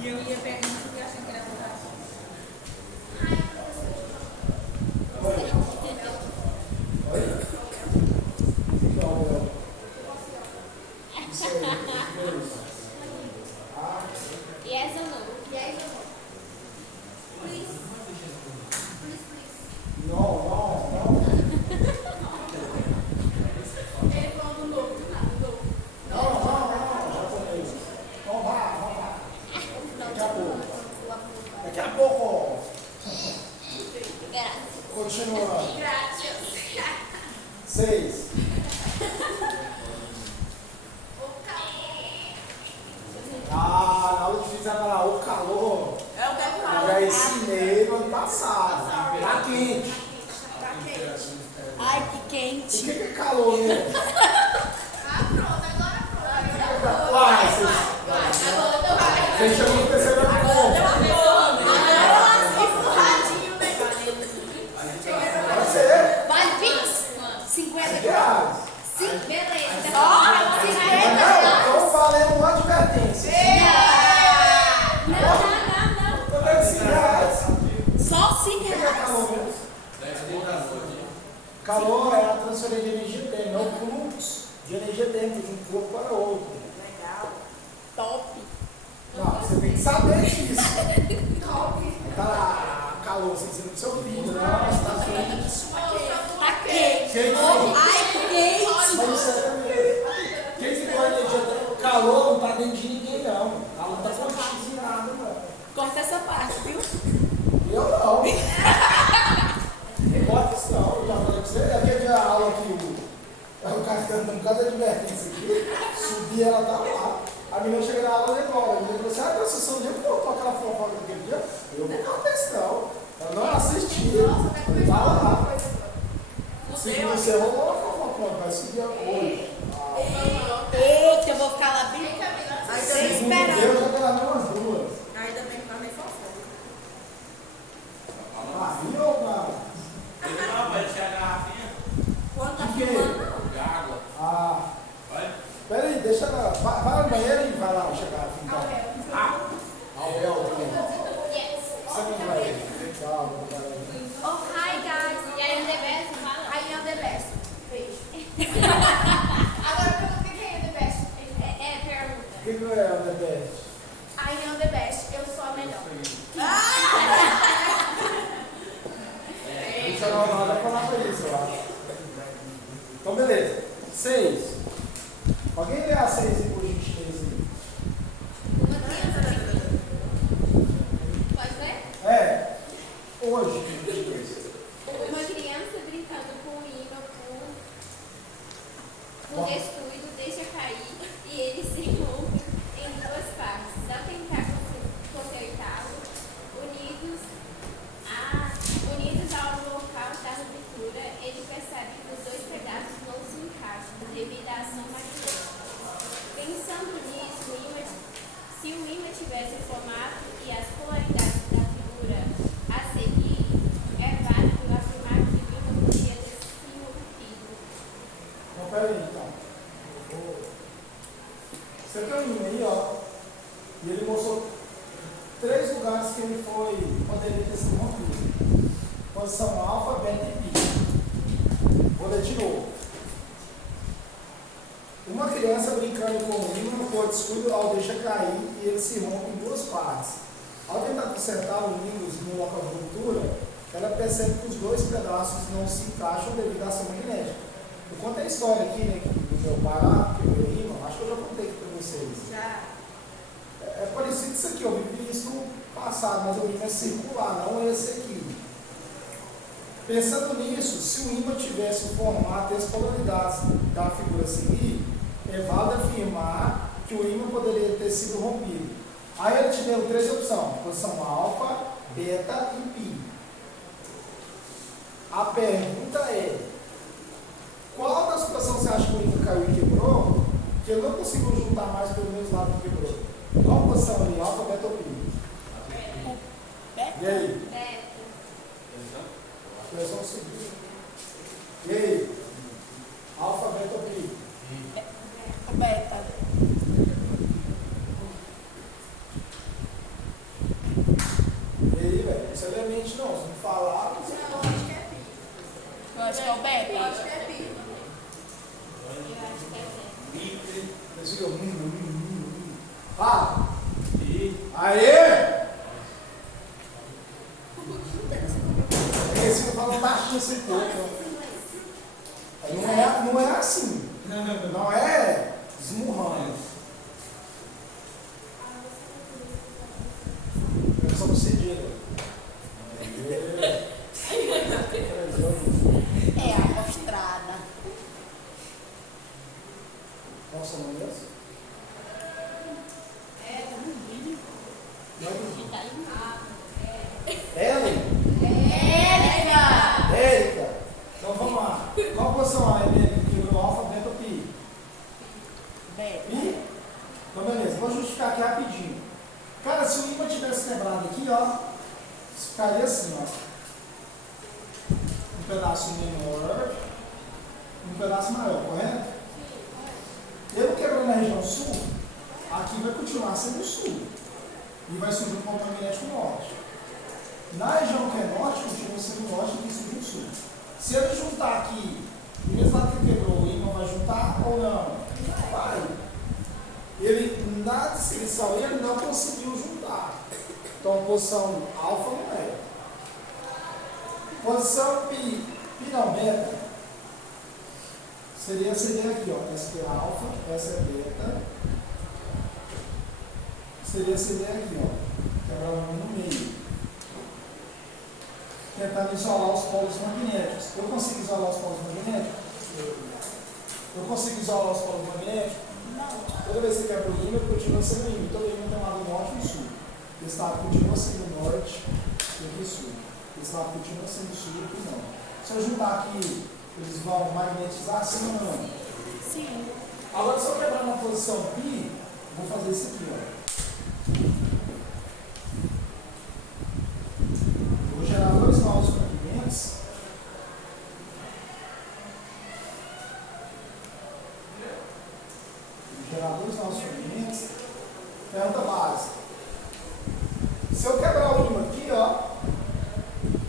E eu ia perguntar porque eu achei que era borracha. Yes or no? Yes or no? Please. Please, please. Não. Ele falou do novo, do nada, do novo. Não, japonês. Vamos lá. Daqui a pouco. Graças. Continuando. Graças. 6. Na aula de física vai falar o calor. É o que eu Eu falo. já ensinei no ano passado. Tá quente. Ai, que O quente. que é calor, né? Pronto, agora pronto. Vai, vocês chamam de terceira Agora cor. deu uma fome. Agora ela empurradinho, né? Pode ser. Vale Pix? 50 Reais. Sim, beleza. Ó, Não, estou valendo uma advertência. Não. Tô dando 5 reais. Só O que é 5 calor mesmo? Calor é a transferência de energia térmica, é o fluxo de energia térmica de um corpo para outro. Top. Não, você tem que saber disso. Tá lá, calor, você dizendo pro seu filho, não, está quente. Tá quente. Quente. Ai, quente. Mas isso é também. Quem ficou a energia térmica? Calor não tá dentro de ninguém, não. Calor não tá contido em nada, não. Corta essa parte, viu? Eu não. Bota isso não, eu já falei pra você. Aquele a aula que o cara cantando por causa da advertência aqui, subi, ela tá lá. A menina chega na aula e embora. A menina falou assim: ah, professor, onde é que botou aquela fofoca daquele dia? Eu vou cantar isso não. Ela não assistiu. Tá lá. Se você rolou a fofoca, vai subir a hoje. Eita, eu vou ficar lá bem Segundo esperando. Deus, já gravou umas duas. Ainda bem que nós nem fofoca. Aí ou não? Quando tá De quê? filmando, não. Ah. Pera aí, deixa ela. Vai no banheiro e vai lá chegar assim. Tá? Albel também. Você não vai. Tchau, galera. Oh, hi guys. E aí, the best? Fala. Aí é o The Best. Beijo. Agora pergunta o que é the best. Pergunta. O que é o The Best? I am the best. Eu sou a melhor. Deixa eu vai falar pra isso, eu acho. Então, beleza. 6. Alguém lê a 6 aí por gentileza aí? Uma criança brinca. Pode ler? É. Hoje, por gentileza. Uma criança brincando com um imã por descuido deixa cair e ele se rompe em duas partes. Ao tentar consertá-lo, unidos ao local da ruptura, ele percebe que os dois pedaços não se encaixam devido à ação magnética. Pensando nisso, se o ímã tivesse o formato e as polaridades da figura a seguir, é válido afirmar que o ímã poderia ter se rompido. Então, pera aí, então. Você tem um imã aí, ó. E ele mostrou 3 lugares que ele poderia ter sido rompido. Posição alfa, beta e pi. Vou ler de novo. Uma criança brincando com o ímã por descuido ao deixar cair e ele se rompe em duas partes. Ao tentar consertar o ímã no local de ruptura, ela percebe que os dois pedaços não se encaixam devido à ação magnética. Eu contei a história aqui, né, do meu pai lá, que quebrou o ímã, acho que eu já contei aqui para vocês. Já. É parecido isso aqui, eu vivi isso no passado, mas o ímã é circular, não esse aqui. Pensando nisso, se o ímã tivesse o formato e as polaridades da figura a seguir, é válido afirmar que o ímã poderia ter sido rompido. Aí ele te deu 3 opções: posição alfa, beta e pi. A pergunta é: qual da situação você acha que o ímã caiu e quebrou, que ele não conseguiu juntar mais pelo menos lado que quebrou? Qual posição ali, alfa, beta ou pi? E aí? Beta. Nós vamos subir. E aí? Alfa, beta ou pi? Beta. seu. Fala. Aê! Esse eu falo baixinho sem pouco. Não é assim. Não é esmurrando. Eu sou cedido. É amostrada. Nossa, não é mesmo? Érica. Então vamos lá. Qual a posição A? Ele alfa, beta ou pi? Beta. Pi? Então beleza, vou justificar aqui rapidinho. Cara, se o ímã tivesse quebrado aqui, ó, ficaria assim, ó. Um pedaço menor, um pedaço maior, correto? Eu quebrando na região sul, aqui vai continuar sendo sul. E vai surgir um ponto magnético norte. Na região que é norte, continua sendo norte e surge o sul. Se ele juntar aqui, do mesmo lado que quebrou, o ímã vai juntar ou não? Vai. Ele, na descrição, ele não conseguiu juntar. Então, a posição alfa não é. Posição pi não, beta. Seria aqui, ó. Essa aqui é alfa, essa é beta. Seria aqui, ó. Quebrar no meio. Tentar isolar os polos magnéticos. Eu consigo isolar os polos magnéticos? Eu consigo isolar os polos magnéticos? Não. Toda vez que você quebra o ímã, continua sendo ímã. Todo ímã tem um lado norte e sul. Esse lado continua sendo norte e aqui sul. Esse lado continua sendo sul e aqui não. Se eu juntar aqui, eles vão magnetizar sim ou não? Sim. Agora, se eu quebrar na posição π, vou fazer isso aqui, ó. Vou gerar dois novos fragmentos. Pergunta básica. Se eu quebrar o ímã aqui, ó,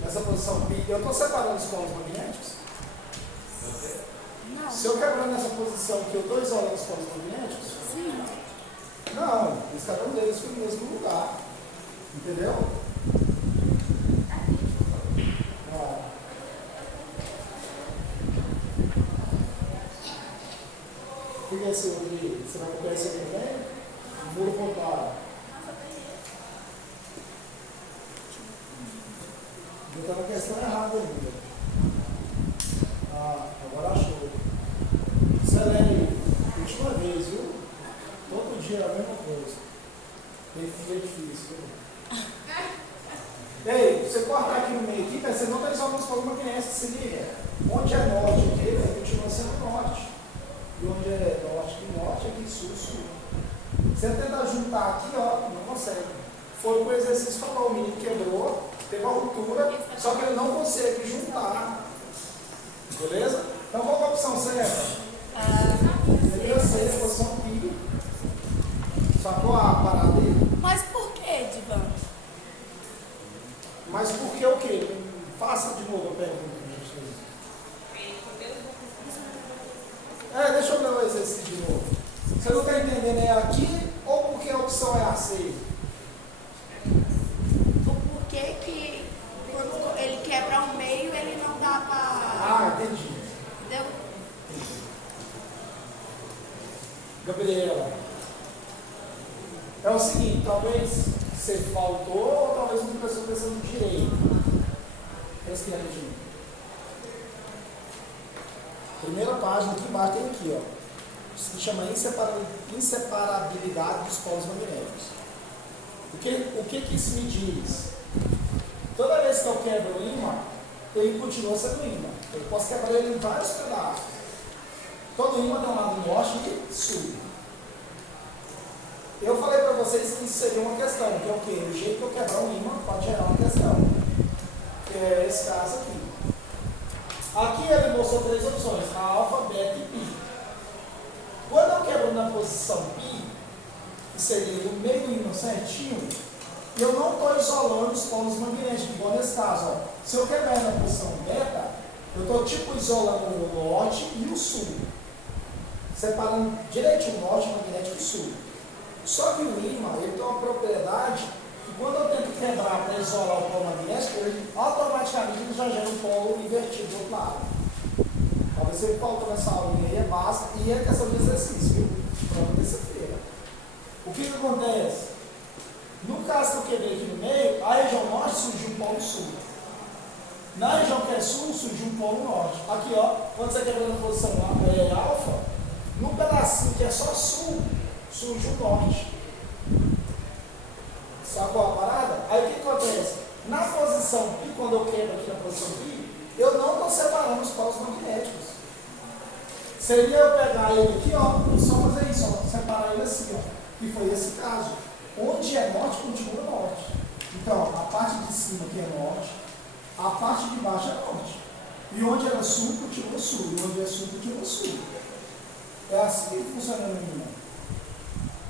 nessa posição π, eu estou separando os polos magnéticos? Não. Se eu quebrar nessa posição aqui, eu estou isolando os polos magnéticos? Sim. Não, cada um deles fica no mesmo lugar. Entendeu? Ó. Fica esse outro aí. Você vai copiar esse aqui também? Muro contrário. Eu estava na questão errada ainda. Ah, agora achou. Selene, última vez, viu? Todo dia é a mesma coisa. É difícil. Ei, você cortar aqui no meio aqui, você não está isolando os polos magnéticos, se liga. Onde é norte aqui, vai continuar sendo norte. E onde é norte aqui, norte, aqui sul, sul. Você tentar juntar aqui, ó, não consegue. Foi o que o exercício falou, o menino quebrou, teve uma ruptura, só que ele não consegue juntar. Beleza? Então qual é a opção certa? Deveria ser a posição π. Sacou a parada aí? Mas por que, Divan? Mas por que o quê? Faça de novo a pergunta. Deixa eu ver o exercício de novo. Você não está entendendo, é aqui ou porque a opção é a C? O porquê que quando ele quebra o meio, ele não dá para... Entendi. Entendeu? Gabriela, é o seguinte, talvez você faltou ou talvez uma pessoa pensando direito. Respira aqui. Primeira página aqui embaixo tem aqui, ó. Se chama inseparabilidade dos polos magnéticos. O que isso me diz? Toda vez que eu quebro o ímã, ele continua sendo ímã. Eu posso quebrar ele em vários pedaços. Todo ímã tem um lado norte e sul. Eu falei para vocês que isso seria uma questão, que é o quê? O jeito que eu quebrar um ímã pode gerar uma questão. Que é esse caso aqui. Aqui ele mostrou três opções, a alfa, beta e π. Quando eu quebro na posição π, que seria no meio do ímã certinho, eu não estou isolando os polos magnéticos, igual nesse caso. Ó. Se eu quebrar na posição beta, eu estou isolando o norte e o sul. Separando direitinho o norte magnético para o sul. Só que o ímã, ele tem uma propriedade que quando eu tento quebrar para isolar o polo magnético, ele automaticamente ele já gera um polo invertido do outro lado. Talvez você faltou nessa aulinha aí, é básica, e é questão de exercício, viu? Prova terça-feira. O que acontece? No caso que eu quebrei aqui no meio, a região norte surgiu um polo sul. Na região que é sul, surgiu um polo norte. Aqui, ó, quando você quebra na posição alfa, no pedacinho que é só sul, surge o norte. Sacou a parada? Aí o que acontece? Na posição Pi, quando eu quebro aqui na posição Pi, eu não estou separando os polos magnéticos. Seria eu pegar ele aqui, ó, e só fazer isso, ó, separar ele assim, ó. Que foi esse caso. Onde é norte, continua norte. Então, a parte de cima aqui é norte, a parte de baixo é norte. E onde era sul, continua sul. E onde é sul, continua sul. É assim que funciona no ímã.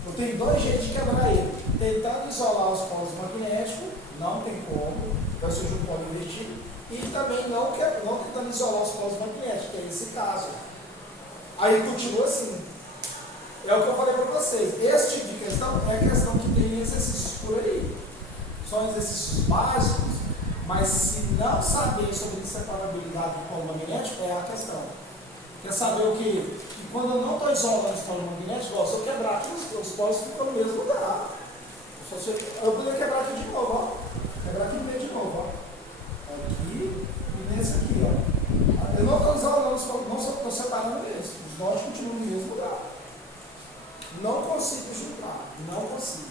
Eu tenho dois jeitos de quebrar ele. Tentando isolar os polos magnéticos, não tem como, vai surgir um polo invertido. E também não tentando isolar os polos magnéticos, que é esse caso. Aí continua assim. É o que eu falei para vocês. Esse tipo de questão é a questão que tem exercícios por aí. São exercícios básicos, mas se não saber sobre inseparabilidade do polo magnético, é a questão. Quer saber o quê? Que quando eu não estou isolando os polos magnéticos, ó, se eu quebrar aqui, os polos ficam no mesmo lugar. Eu poderia quebrar aqui de novo, ó. Quebrar aqui no meio de novo, ó. Aqui e nesse aqui, ó. Eu não estou isolando os polos, não estou separando eles. Os nós continuam no mesmo lugar. Não consigo juntar, não consigo.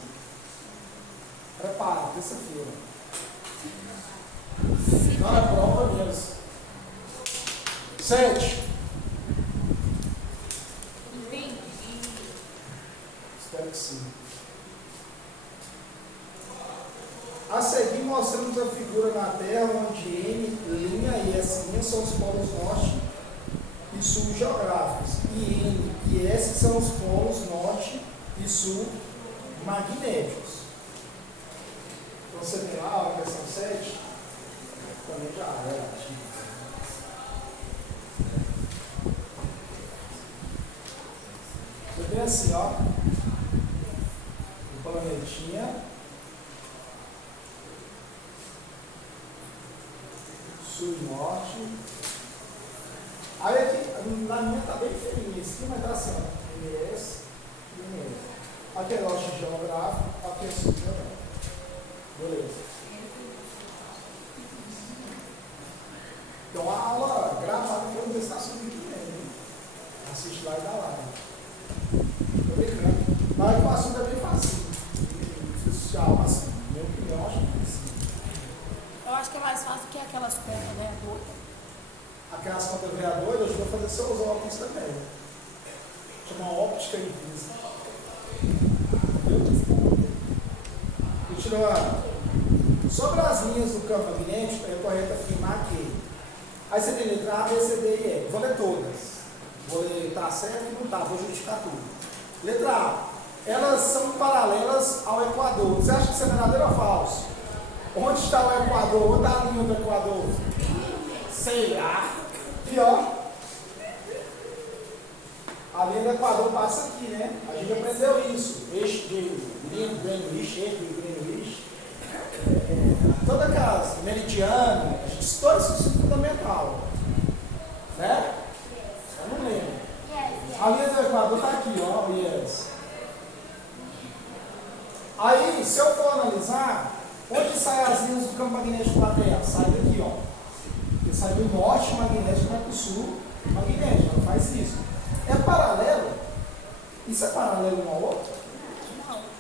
Prepara, terça-feira. Não é prova mesmo. 7. Entendi. Espero que sim. A seguir mostramos a figura na Terra onde N, linha e S linha são os polos norte e sul geográficos. E N e S são os polos norte e sul magnéticos. Então você tem lá a questão 7, também já é. Você tem assim, ó, o planetinha, sul e norte. Aí aqui, na minha está bem fininha, esse aqui vai estar assim, ó, MS e MS. Aqui é norte geográfico, aqui é sul geográfico. Beleza. Então a aula gravada foi uma estação de hein? Assiste lá e dá lá. Tô brincando. Mas o assunto é bem fácil. Social, assim, minha opinião, acho que é assim. Eu acho que é mais fácil que aquelas pernas, né? Doidas. Aquelas contas vereadoras, eu vou fazer seus óculos também. Chama óptica e vista. Continuando. Sobre as linhas do campo magnético, é correto afirmar que. Aí você tem letra A, B, C, D e E. Vou ler todas. Vou ler tá certo e não tá, vou justificar tudo. Letra A. Elas são paralelas ao Equador. Você acha que isso é verdadeiro ou falso? Onde está o Equador? Onde está a linha do Equador? Sei lá. Aqui, ó. A linha do Equador passa aqui, né? A gente aprendeu isso. Eixo de Greenwich, eixo de Greenwich. Toda aquelas meridiano, a gente estuda isso fundamental. Né? Eu não lembro. A linha do Equador está aqui, ó. Yes. Aí, se eu for analisar, onde saem as linhas do campo magnético da Terra? Sai daqui, ó. Porque sai do norte magnético para o sul magnético. Ela faz isso. É paralelo? Isso é paralelo um ao outro?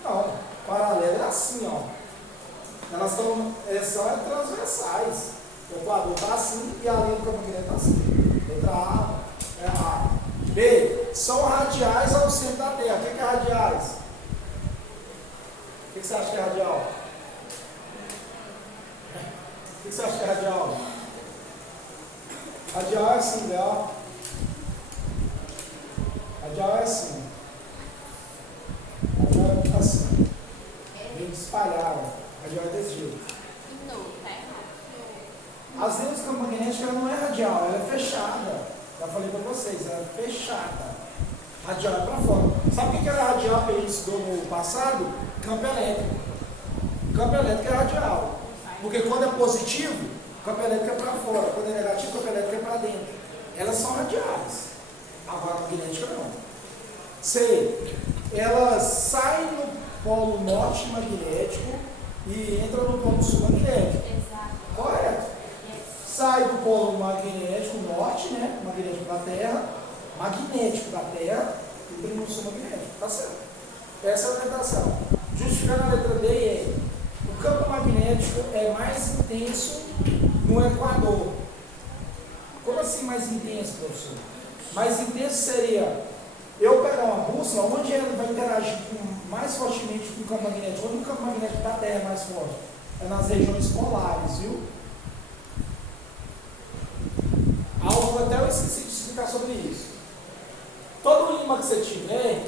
Não. Paralelo é assim, ó. Elas são transversais. O Equador está assim e a linha do campo magnético está assim. Letra A é A. B. São radiais ao centro da Terra. O que é radiais? O que você acha que é radial? O que você acha que é radial? Radial é assim, ó. Radial é assim. Radial é assim. Vem espalhar, ó. Radial é desse jeito. Não, tá errado. As linhas do campo magnético ela não é radial, ela é fechada. Já falei para vocês, ela é fechada. Radial é para fora. Sabe o que era radial que a gente estudou no passado? Campo elétrico. Campo elétrico é radial. Porque quando é positivo, o campo elétrico é para fora. Quando é negativo, o campo elétrico é para dentro. Elas são radiais. Agora a magnética não. C. Elas saem no polo norte magnético e entram no polo sul magnético. Exato. Correto. Sai do polo magnético norte, né? Magnético da Terra, e entra no sul magnético. Tá certo. Essa é a orientação. Justificando a letra D é: o campo magnético é mais intenso no Equador. Como assim mais intenso, professor? Mais intenso seria eu pegar uma bússola, onde ela vai interagir mais fortemente com o campo magnético, onde o campo magnético da Terra é mais forte? É nas regiões polares, viu? Algo até eu esqueci de explicar sobre isso. Todo ímã que você tiver,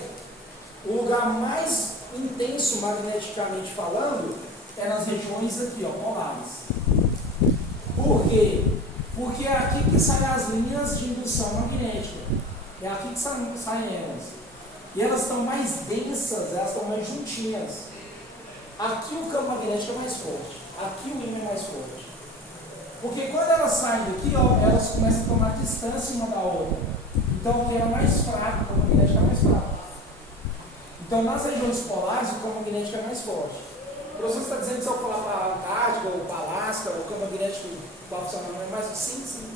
o lugar mais intenso magneticamente falando é nas regiões aqui, ó, polares. Por quê? Porque é aqui que saem as linhas de indução magnética. É aqui que saem elas. E elas estão mais densas, elas estão mais juntinhas. Aqui o campo magnético é mais forte. Aqui o ímã é mais forte. Porque quando elas saem daqui, ó, elas começam a tomar distância uma da outra. Então o que é mais fraco, o campo magnético é mais fraco. Então nas regiões polares o campo magnético é mais forte. O professor está dizendo que se eu falar para a Antártica ou para a Alasca, o campo magnético está funcionando mais? Sim, sim.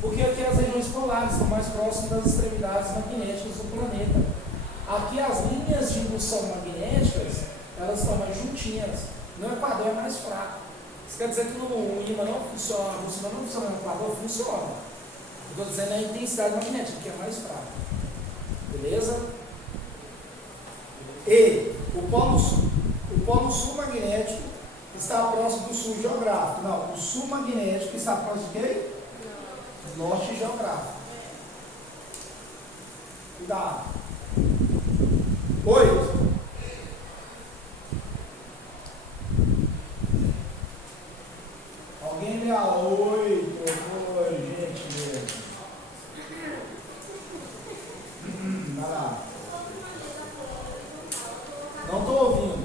Porque aqui as regiões polares estão mais próximas das extremidades magnéticas do planeta. Aqui as linhas de indução magnéticas, elas estão mais juntinhas. No Equador é mais fraco. Isso quer dizer que o ímã não funciona, a bússola não funciona, no Equador funciona. Estou dizendo a intensidade magnética, que é mais fraca. Beleza? E o polo sul magnético está próximo do sul geográfico. Não, o sul magnético está próximo de quem? Norte geográfico. Cuidado. 8. Alguém lê a 8, por gentileza. Vai lá. Não estou ouvindo.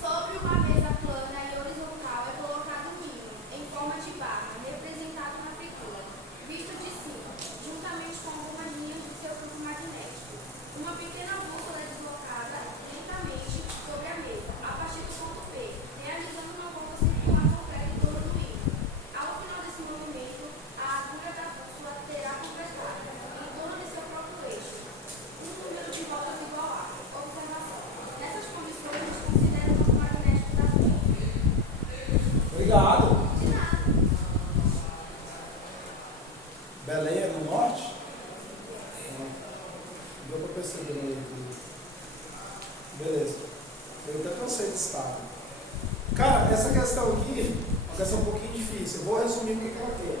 Sobre uma mesa plana e horizontal é colocado um ímã, em forma de barra, representado na figura, visto de cima, juntamente com algumas linhas do seu campo magnético. Uma pequena bússola é deslocada lentamente sobre a mesa, a partir do ponto P, realizando uma volta circular completa em torno do ímã. Ao final desse movimento, a agulha da bússola terá completado, em torno de seu próprio eixo, um número de voltas igual a. Observação. Nessas condições, a gente considera o campo magnético da Terra. Obrigado. De nada. Belém é no norte? Deu para perceber aí. Beleza. Eu até cansei de estado. Cara, essa questão aqui é uma questão um pouquinho difícil. Eu vou resumir o que ela quer.